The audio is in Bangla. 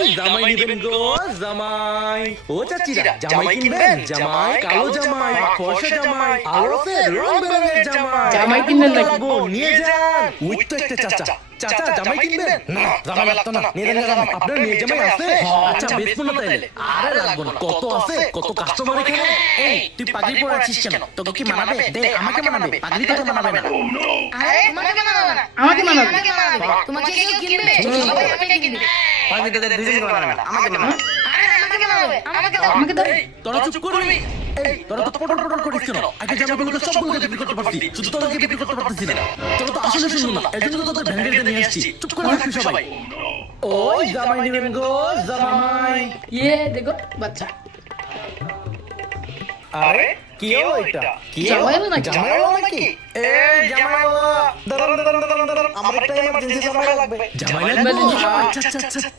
ওই জামাই নিবেন গো জামাই। ও চাচিরা জামাই কিনবেন? জামাই কালো জামাই, ফর্সা জামাই, আরো আছে রং বেরঙের জামাই। জামাই কিনবেন নাকি? লাগবো, নিয়ে যান। ওই তো একটা চাচা। চাচা জামাই কিনবেন? না জামাই লাগতো না, নিয়ে যান জামাই। আপনার মেয়ে জামাই আছে? আচ্ছা বেচবো না তাইলে। আরে লাগবো না, কত আছে, কত কাস্টমার এখানে। এই তুই পাগড়ি পরে আছিস কেন? তোকে কি মানাবে? দে আমাকে মানাবে, পাগড়ি তোকে মানাবে না। আরে তোমাকে মানাবে না, আমাকে মানাবে। আমাকে মানাবে। তোমাকে কেউ কিনবে? সবাই আমাকে কিনবে। পাগড়ি তোদের দুজনকে মানাবে না, আমাকে মানাবে। আরে আমাকে মানাবে, আমাকে দাও। আমাকে দাও। তোরা চুপ করবি? এই তোরা তো পটর পটর করিস কেন? আগে জামাগুলো তো সবগুলোকে বিক্রি করতে পারছি, শুধু তোদেরকে বিক্রি করতে পারতেছি না। তোরা তো আসলে শুনলো না, এজন্য তো তোদের ভ্যানগাড়িতে নিয়ে আসছি। চুপ করে থাকবি সবাই। ওই জামাই নিবেন গো জামাই। ইয়ে দেখো বাচ্চা। আরে কি হলো এটা? কি হলো? জামাই হলো নাকি? জামাই হলো নাকি? এই জামাই হলো। দাঁড়ান দাঁড়ান দাঁড়ান দাঁড়ান, আমার একটা এমার্জেন্সি জামাই লাগবে। জামাই লাগবে? আচ্ছা আচ্ছা আচ্ছা।